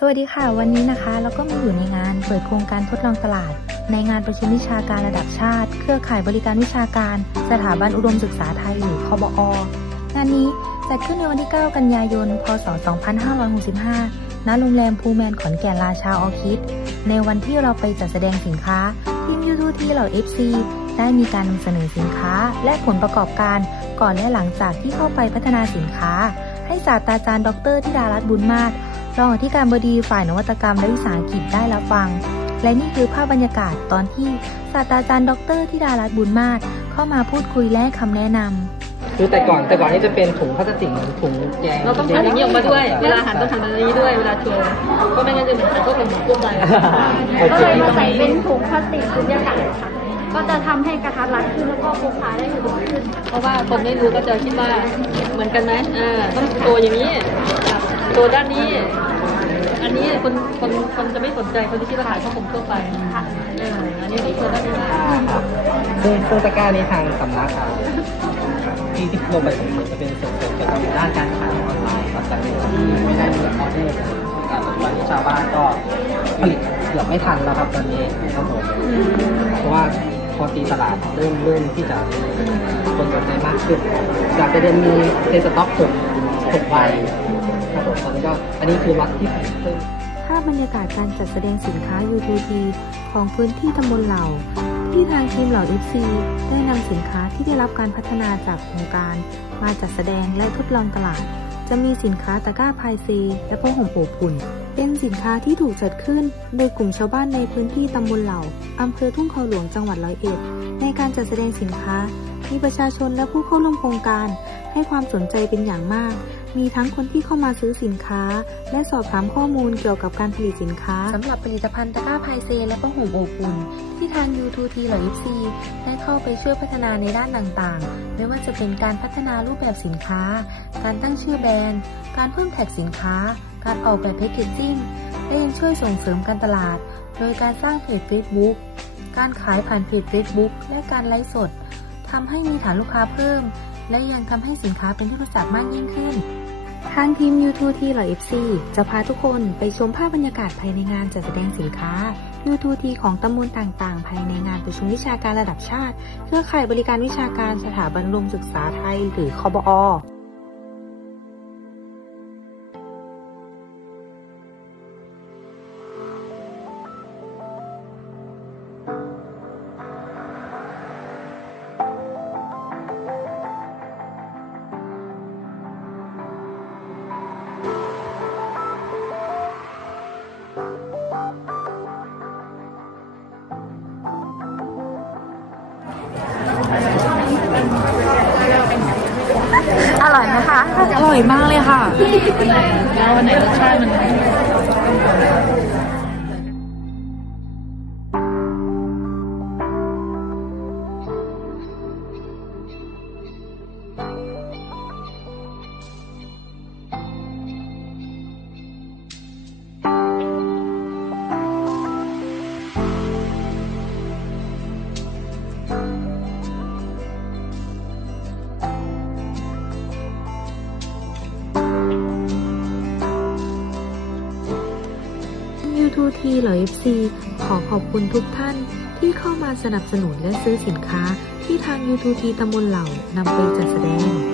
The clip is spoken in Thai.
สวัสดีค่ะ วันนี้นะคะเราก็มาอยู่ในงานเปิดโครงการทดลองตลาด ในงานประชุมวิชาการระดับชาติ เครือข่ายบริการวิชาการ สถาบันอุดมศึกษาไทยหรือคบองานนี้จัดขึ้นในวันที่ 9 กันยายน พศ 2565 ณ โรงแรมพูแมนขอนแก่นราชาออคิด ในวันที่เราไปจัดแสดงสินค้าทีมยูทูทีเหล่า FC ได้มีการนำเสนอสินค้า และผลประกอบการก่อนและหลังจากที่เข้าไปพัฒนาสินค้า ให้ศาสตราจารย์ ดรธิดารัตน์บุญมาศ รองอธิการบดีฝ่ายนวัตกรรมและวิสาหกิจได้รับฟัง และนี่คือภาพบรรยากาศตอนที่ศาสตราจารย์ดรธิดารัตน์บุญมาศเข้ามาพูดคุยและให้คำแนะนำคือแต่ก่อนแต่ก่อนนี่จะเป็นถุงพลาสติกเหมือนถุงแกงเราต้องทำอย่างนี้ออกมาด้วย เวลาหันต้องทำแบบนี้ด้วยเวลาโชว์ก็ไม่งั้นจะเหมือนก็เป็นเหมือนกุ้งไปโอก็เคเลยมาใส่เป็นถุงพลาสติกถุงยากาศค่ะ ก็จะทำให้กระทัดรัดขึ้นแล้วก็พกพาได้สะดวกขึ้น เพราะว่าคนไม่รู้ก็จะคิดว่าเหมือนกันไหมอ่าต้องตัวอย่างนี้ ตัวด้านนี้ อันนี้คนคนคนจะไม่สนใจคนที่คิดว่าขายข้าวผมทั่วไปค่ะเอออันนี้ต้องตัวด้านนี้ซึ่งซึ่งตะกร้านี้ทางสำนักอะที่ที่ลงไปส่งเสริมจะเป็นส่งเสริมเกี่ยวกับด้านการขายออนไลน์ครับแต่เป็นที่ไม่ได้มีออเดอร์การปัจจุบันนี้ชาวบ้านก็ผลิตเกือบไม่ทันแล้วครับตอนนี้ครับผมเพราะว่า พอตีตลาดเริ่มเริ่มที่จะคนสนใจมากขึ้นอยากจะเดินมีเทสต็อกหกหกใบครับผมตอนนี้ก็อันนี้คือล็อตที่เพิ่มภาพบรรยากาศการจัดแสดงสินค้า U2T ของพื้นที่ตำบลเหล่า ที่ทางทีมเหล่า FC ได้นำสินค้าที่ได้รับการพัฒนาจากโครงการ มาจัดแสดงและทดลองตลาด จะมีสินค้าตะกร้าพายเซและผ้าห่มโอบอุ่น สินค้าที่ถูกจัดขึ้น โดยกลุ่มชาวบ้านในพื้นที่ตำบลเหล่าอำเภอทุ่งเขาหลวงจังหวัดร้อยเอ็ด ในการจัดแสดงสินค้า มีประชาชนและผู้เข้าร่วมโครงการ ให้ความสนใจเป็นอย่างมาก มีทั้งคนที่เข้ามาซื้อสินค้า และสอบถามข้อมูลเกี่ยวกับการผลิตสินค้าสำหรับผลิตภัณฑ์ตะกร้าพายเซ และผ้าห่มโอบอุ่นที่ทาง U2T หรือ FC ได้เข้าไปช่วยพัฒนาในด้านต่างๆ ไม่ว่าจะเป็นการพัฒนารูปแบบสินค้า การตั้งชื่อแบรนด์ การเพิ่มแท็กสินค้า การออกแบบแพคเกจจิ้งและยังช่วยส่งเสริมการตลาด โดยการสร้างเพจ Facebook การขายผ่านเพจ Facebook และการไลฟ์สดทำให้มีฐานลูกค้าเพิ่ม และยังทำให้สินค้าเป็นที่รู้จักมากยิ่งขึ้น ทางทีม U2T หรือ FC จะพาทุกคนไปชมภาพบรรยากาศภายในงานจัดแสดงสินค้า U2T ของตำบลต่างๆ ภายในงานประชุมวิชาการระดับชาติ เครือข่ายบริการวิชาการสถาบันอุดมศึกษาไทย หรือคบอ อร่อยนะคะ อร่อยมากเลยค่ะแล้ววันไหนรสชาติมัน ทีเหล่อ FC ขอขอบคุณทุกท่านที่เข้ามาสนับสนุนและซื้อสินค้าที่ทาง U2T ตำบลเหล่านำไปจัดแสดง